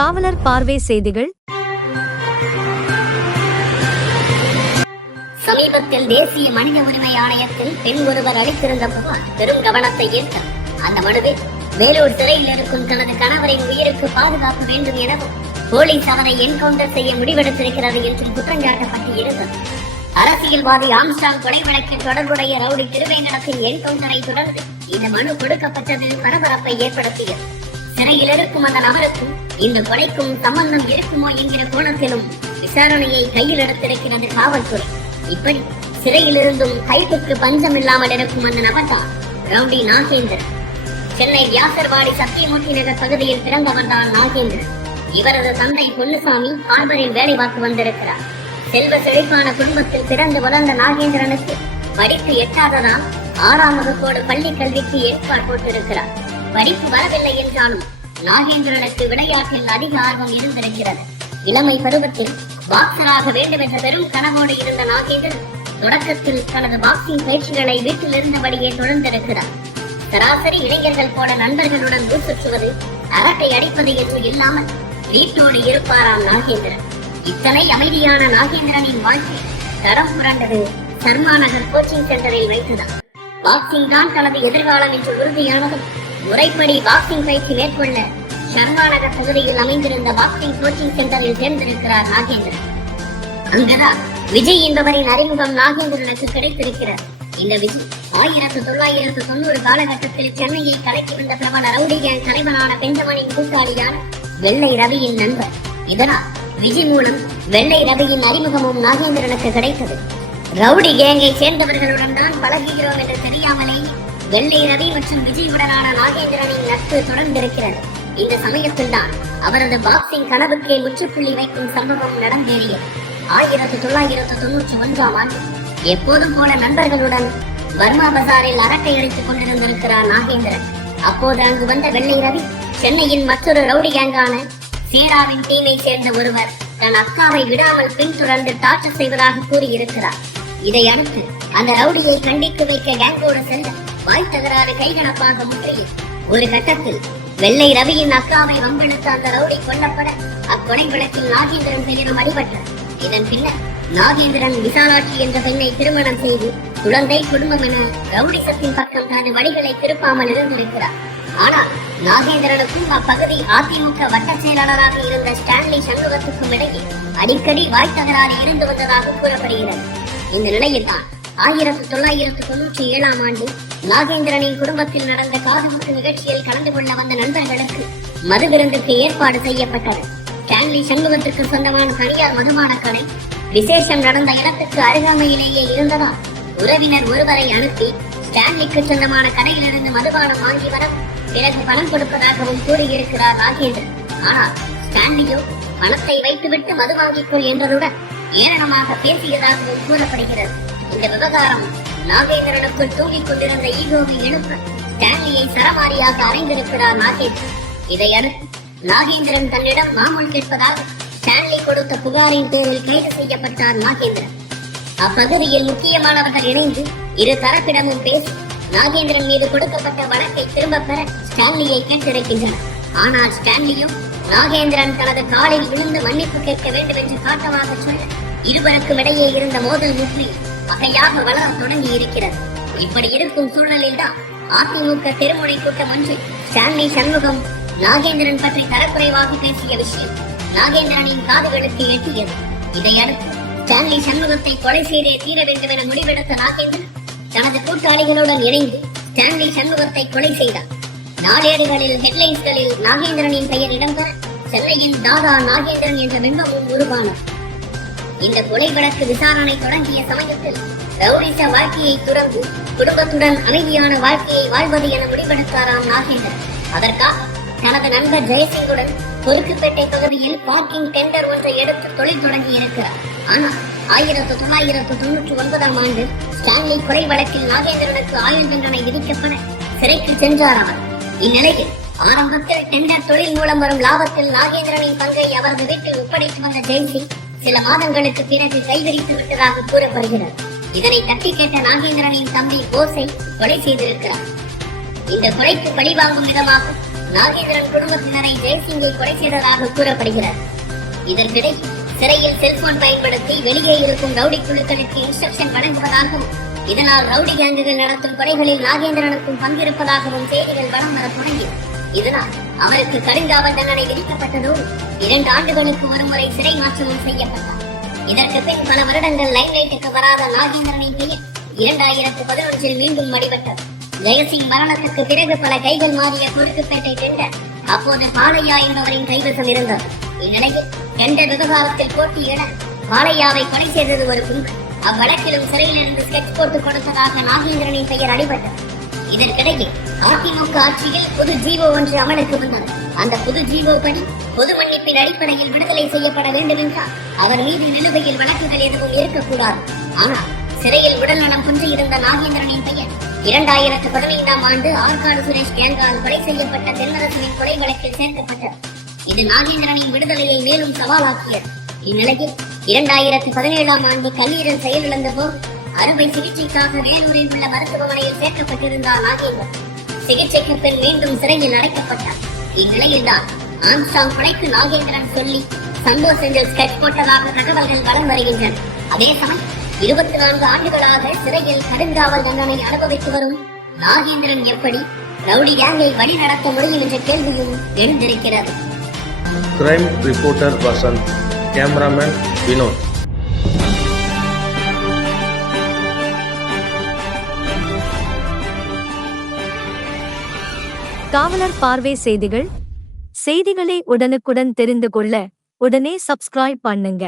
காவலர் பார்வை செய்திகள். சமீபத்தில் தேசிய மனித உரிமை ஆணையத்தில் பெண் ஒருவர் அளித்திருந்த புகார் பெரும் கவனத்தை ஈர்த்தது. அந்த மனுவில் வேலூர் சிறையில் இருக்கும் தனது கணவரின் உயிருக்கு பாதுகாப்பு வேண்டும் எனவும் போலீஸ் அவரை என்கவுண்டர் செய்ய முடிவெடுத்திருக்கிறது என்றும் குற்றஞ்சாட்டப்பட்டு இருந்தது. அரசியல்வாதி ஆம்ஸ்ட்ராங் கொலை வழக்கில் தொடர்புடைய ரவுடி திருவேங்கடத்தின் என்கவுண்டரை தொடர்ந்து இந்த மனு கொடுக்கப்பட்டது பரபரப்பை ஏற்படுத்தியது. சிறையில் இருக்கும் அந்த நபருக்கும் இந்த கொலைக்கும் சம்பந்தம் இருக்குமோ என்கிற கோணத்திலும் விசாரணையை கையில் எடுத்திருக்கிறது காவல்துறை. இப்படி சிறையில் இருந்தும் கைப்புக்கு பஞ்சம் இல்லாமல் இருக்கும் அந்த நபர் தான் ரவுடி நாகேந்திரன். சென்னை வியாசர்வாடி சத்தியமூர்த்தி நகர் பகுதியில் பிறந்தவர் தான் நாகேந்திரன். இவரது தந்தை பொன்னுசாமி ஹார்பரில் வேலை பார்த்து வந்திருக்கிறார். செல்வ செழிப்பான குடும்பத்தில் பிறந்து வளர்ந்த நாகேந்திரனுக்கு படிப்பு எட்டாததால் 6ஆம் வகுப்போடு பள்ளி கல்விக்கு ஏற்பாடு போட்டிருக்கிறார். படிப்பு வரவில்லை என்றாலும் நாகேந்திரனுக்கு விளையாட்டில் அதிக ஆர்வம் இருந்திருக்கிறது. இளமை பருவத்தில் பாக்ஸராக வேண்டும் என்ற பெரும் கனவோடு இருந்த நாகேந்திரன் தொடக்கத்தில் தனது பாக்ஸிங் பயிற்சிகளை வீட்டில் இருந்தபடியே தொடர்ந்திருக்கிறார். சராசரி இளைஞர்கள் போல நண்பர்களுடன் ஊர் சுற்றுவது, அரட்டை அடிப்பது என்று இல்லாமல் வீட்டோடு இருப்பாராம் நாகேந்திரன். இத்தனை அமைதியான நாகேந்திரனின் வாழ்க்கை தடம் புரண்டது சர்மா நகர் கோச்சிங் சென்டரில் வைத்துதான். பாக்ஸிங் தான் தனது எதிர்காலம் என்று உறுதியானதும் முறைப்படி பாக்ஸிங் பயிற்சி மேற்கொள்ள சர்மா நகர் பகுதியில் அமைந்திருந்த பாக்ஸிங் கோச்சிங் சென்டரில் சேர்ந்திருக்கிறார் நாகேந்திரன். அங்கதான் விஜய் என்பவரின் அறிமுகம் நாகேந்திரனுக்கு கிடைத்திருக்கிறார். இந்த விஜய் 1990 காலகட்டத்தில் சென்னையை கலக்கி வந்த பிரபல ரவுடி கேங் தலைவனான பெஞ்சமனின் கூட்டாளியான வெள்ளை ரவியின் நண்பர். இதனால் விஜய் மூலம் வெள்ளை ரவியின் அறிமுகமும் நாகேந்திரனுக்கு கிடைத்தது. ரவுடி கேங்கை சேர்ந்தவர்களுடன் தான் பழகுகிறோம் என்று தெரியாமலேயே வெள்ளை ரவி மற்றும் விஜயுடனான நாகேந்திரனின் நட்பு தொடர்ந்திருக்கிறது. இந்த சமயத்தில் தான் அவரது பாக்ஸிங் கனவுக்கே முற்றுப்புள்ளி வைக்கும் சம்பவம் நடந்தேறியது. 1991ஆம் ஆண்டு எப்போதும் போல நண்பர்களுடன் வர்மா பசாரில் அரட்டை அடித்துக் கொண்டிருந்திருக்கிறார் நாகேந்திரன். அப்போது அங்கு வந்த வெள்ளை ரவி சென்னையின் மற்றொரு ரவுடி கேங்கான சேராவின் டீமை சேர்ந்த ஒருவர் தன் அக்காவை விடாமல் பின்தொடர்ந்து டார்ச்சர் செய்வதாக கூறியிருக்கிறார். இதையடுத்து அந்த ரவுடியை கண்டித்து வைக்க கேங்கோடு சென்ற வாய் தகராறு கைகணப்பாக முற்றியது. ஒரு கட்டத்தில் வெள்ளை ரவியின் அக்காவை வம்பெடுத்த அந்த ரவுடி கொல்லப்பட அக்கொலை வழக்கில் நாகேந்திரன் பெயரும் அடிபட்டார். இதன் பின்னர் நாகேந்திரன் விசாலாட்சி என்ற பெண்ணை திருமணம் செய்து குழந்தை குடும்பம் என ரவுடிசத்தின் பக்கம் தனது வழிகளை திருப்பாமல் இருந்திருக்கிறார். ஆனால் நாகேந்திரனுக்கும் அப்பகுதி அதிமுக வட்ட செயலாளராக இருந்த ஸ்டான்லி சண்முகத்துக்கும் இடையே அடிக்கடி வாய் தகராறு இருந்து வந்ததாக கூறப்படுகிறது. இந்த நிலையில் தான் 1997ஆம் ஆண்டு நாகேந்திரனின் குடும்பத்தில் நடந்த காதுகுத்து நிகழ்ச்சியில் கலந்து கொள்ள வந்த நண்பர்களுக்கு மது விருந்துக்கு ஏற்பாடு செய்யப்பட்டது. ஸ்டான்லி சண்முகத்திற்கு சொந்தமான தனியார் மதுபான கடை விசேஷம் நடந்த இடத்துக்கு அருகாமையிலேயே இருந்ததால் உறவினர் ஒருவரை அனுப்பி ஸ்டான்லிக்கு சொந்தமான கடையிலிருந்து மதுபானம் வாங்கி வர பிறகு பணம் கொடுப்பதாகவும் கூறியிருக்கிறார் நாகேந்திரன். ஆனால் ஸ்டான்லியோ பணத்தை வைத்துவிட்டு மது வாங்கிக்கொள் என்றதுடன் ஏளனமாக பேசியதாகவும் கூறப்படுகிறது. இந்த விவகாரம் நாகேந்திரனுக்குள் தூங்கிக் கொண்டிருந்த ஈகோவை எழுப்ப ஸ்டான்லியை சரமாரியாக அறைந்திருக்கிறார் நாகேந்திரன். இதையடுத்து நாகேந்திரன் தன்னிடம் மாமூல் கேட்பதாக ஸ்டான்லி கொடுத்த புகாரின் பேரில் கைது செய்யப்பட்டார் நாகேந்திரன். அப்பகுதியில் முக்கியமானவர்கள் இணைந்து இரு தரப்பிடமும் பேசி நாகேந்திரன் மீது கொடுக்கப்பட்ட வழக்கை திரும்ப பெற ஸ்டான்லியை கேட்டிருக்கின்றனர். ஆனால் ஸ்டான்லியும் நாகேந்திரன் தனது காலில் விழுந்து மன்னிப்பு கேட்க வேண்டும் என்று காட்டமாக சொல்ல இருவருக்கும் இடையே இருந்த மோதல் முற்றி வகையாக வளர தொடங்கி இருக்கிறது. இப்படி இருக்கும் சூழலில் தான் அதிமுக தெருமுனை கூட்டம் ஒன்றில் ஸ்டான்லி சண்முகம் நாகேந்திரன் பற்றி தரக்குறைவாக பேசிய விஷயம் நாகேந்திரனின் காதுகளுக்கு எட்டியது. இதையடுத்து ஸ்டான்லி சண்முகத்தை கொலை செய்தே தீர வேண்டும் என முடிவெடுத்த நாகேந்திரன் தனது கூட்டாளிகளுடன் இணைந்து ஸ்டான்லி சண்முகத்தை கொலை செய்தார். நாளேடுகளில் ஹெட்லைன்ஸ்களில் நாகேந்திரனின் பெயர் இடம்பெற சென்னையின் தாதா நாகேந்திரன் என்ற பிம்பமும் உருவானார். இந்த கொலை வழக்கு விசாரணை தொடங்கிய சமயத்தில் ரவுடிச வாழ்க்கையை துறந்து குடும்பத்துடன் அமைதியான வாழ்க்கையை வாழ்வது என முடிவெடுத்தாராம் நாகேந்திரன். அதற்காக தனது நண்பர் ஜெயசிங்குடன் பொறுக்குப்பேட்டை பகுதியில் பார்க்கிங் டெண்டர் ஒன்றை எடுத்து தொழில் தொடங்கி இருக்கிறார். ஆனால் 1999ஆம் ஆண்டு ஸ்டான்லி கொலை வழக்கில் நாகேந்திரனுக்கு ஆயுள் தண்டனை விதிக்கப்பட சிறைக்கு சென்றார் அவர். இந்நிலையில் ஆரம்பத்தில் டெண்டர் தொழில் மூலம் வரும் லாபத்தில் நாகேந்திரனின் பங்கை அவரது வீட்டில் ஒப்படைத்து வந்த ஜெயசிங் சில மாதங்களுக்கு பிறகு கைவிரித்து விட்டதாக கூறப்படுகிறது. இதனை தட்டி கேட்ட நாகேந்திரனின் தம்பி போஸை கொலை செய்திருக்கிறார். இந்த கொலைக்கு பழிவாங்கும் விதமாக நாகேந்திரன் குடும்பத்தினரை ஜெயசிங்கை கொலை செய்ததாக கூறப்படுகிறது. இதற்கிடையே சிறையில் செல்போன் பயன்படுத்தி வெளியே இருக்கும் ரவுடி குழுக்களுக்கு இன்ஸ்ட்ரக்ஷன் வழங்குவதாகவும் இதனால் ரவுடி கேங்குகள் நடத்தும் கொலைகளில் நாகேந்திரனுக்கும் பங்கிருப்பதாகவும் செய்திகள் வலம் வர தொடங்கி இதனால் அவருக்கு கடுங்காவல் தண்டனை விதிக்கப்பட்டதோடு 2 ஆண்டுகளுக்கு ஒருமுறை சிறை மாற்றமும் செய்யப்பட்டார். இதற்கு பின் பல வருடங்கள் லைம்லைட்டுக்கு வராத நாகேந்திரனின் பெயர் 2011 மீண்டும் அடிபட்டது. ஜெயசிங் மரணத்துக்கு பிறகு பல கைகள் மாறிய குறுக்குப்பேட்டை டெண்டர் அப்போது பாலையா என்பவரின் கைவசம் இருந்தது. இந்நிலையில் டெண்டர் விவகாரத்தில் போட்டியிட பாலையாவை கொலை செய்தது ஒரு கும்பல். அவ்வழக்கிலும் சிறையிலிருந்து ஸ்கெட்ச் போட்டு கொடுத்ததாக நாகேந்திரனின் பெயர் அடிபட்டது. இதற்கிடையே அதிமுக ஆட்சியில் புது ஜீவோ ஒன்று அமலுக்கு வந்தது. அந்த புது ஜீவோ படி பொது மன்னிப்பின் அடிப்படையில் விடுதலை செய்யப்பட வேண்டும் என்றால் அவர் மீது நிலுவையில் வழக்குகள் எதுவும் இருக்கக்கூடாது. ஆனால் சிறையில் உடல்நலம் குன்றியிருந்த நாகேந்திரனின் பெயர் 2015 ஆண்டு ஆற்காடு சுரேஷ் கேங்கால் கொலை செய்யப்பட்ட தென்னரசனின் கொலை வழக்கில் சேர்க்கப்பட்டது. இது நாகேந்திரனின் விடுதலையை மேலும் சவாலாக்கியது. இந்நிலையில் 2017 ஆண்டு கல்லீரல் செயலிழந்த போது அறுவை சிகிச்சைக்காக வேலூரில் உள்ள மருத்துவமனையில் சேர்க்கப்பட்டிருந்தார் நாகேந்திரன். சிகிச்சைக்கு பின் மீண்டும் சிறையில் அடைக்கப்பட்டார். இந்நிலையில்தான் ஆம்ஸ்டாங் கொலைக்கு நாகேந்திரன் சொல்லி சந்தோஷ் என்று ஸ்கெட்ச் போட்டதாக தகவல்கள் வலம் வருகின்றன. அதே சமயம் 24 ஆண்டுகளாக சிறையில் கடுங்காவல் தண்டனை அனுபவித்து வரும் நாகேந்திரன் எப்படி ரவுடி கேங்கை வழி நடத்த முடியும் என்ற கேள்வியும் எழுந்திருக்கிறது. Crime reporter Vasanth, cameraman Vinod. காவலர் பார்வை செய்திகளை உடனுக்குடன் தெரிந்து கொள்ள உடனே சப்ஸ்கிரைப் பண்ணுங்க.